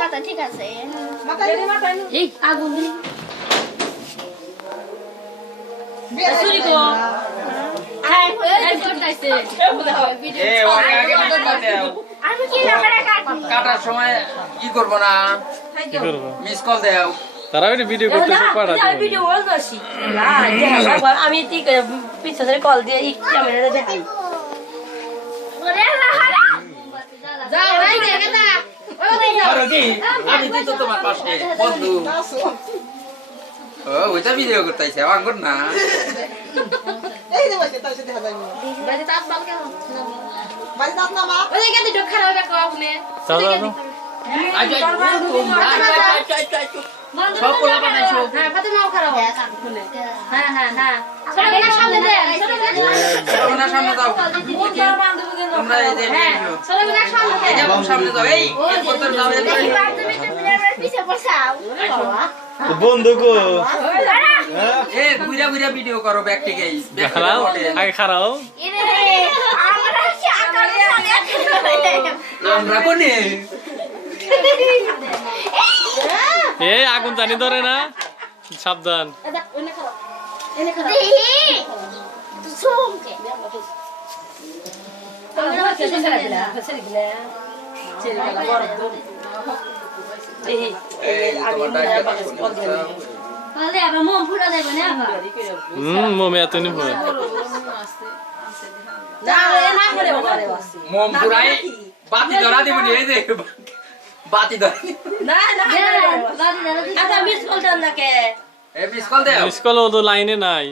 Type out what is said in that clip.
মাথা ঠিক আছে এই আগুন দিলি চুরি কো এই করতেছে আমি কি লাগাড়া কাটার সময় কি করব না কি করব মিস কল দাও তারা ভিডিও করতে পারা আমি ভিডিও অন করছি না আমি ঠিক পিছনে কল দিয়ে এই ক্যামেরাটা দেখাই ওরে লাহারা যাও এই দেখেটা আরে কি আমি তো তোমার পাশে বন্ধু ও ওইটা ভিডিও করতেছে আঙ্গুর না এই যে বসে তার সাথে হাজার বাড়ি তাত বাল কেন বাড়ি দাঁত না মা ওই দেখে তো খারাপ হবে আপনি চলো আজ সব পোলা বানাইছো হ্যাঁ ফাতেমাও খারাপ হ্যাঁ হ্যাঁ হ্যাঁ ছোট না সামনে দে তোমরা সামনে দাও তোমরা এই যে হ্যাঁ ছোট না সামনে দে যেমন সামনে দাও এই পত্তর দাও এই তুমি তো বিরাট পিছে পড়ছাও বন্ধু গো এ গুইরা গুইরা ভিডিও করো ব্যাক থেকে খারাও আগে খারাও এরে আমরা কি আকারে সামনে আমরা কোনে এ আগুন জানি ধরে না সাবধান এনে খারাপ দেহি তুই সুমকে তোমরা হচ্ছে ছেড়ে দিলা ছেড়ে দিলা ছেড়ে দিলা বড় এই তোমার ডাইরেক্ট কল দাও তাহলে আমরা মন ফুলা যাবে না আবার মোমে এত নি ভয় না এ না করে ওরে মোম পুরাই বাতি ধরা দিবনি এই যে বাতি ধরা না না আচ্ছা মিস কল দেন নাকে এ মিস কল দাও মিস কল ও তো লাইনে নাই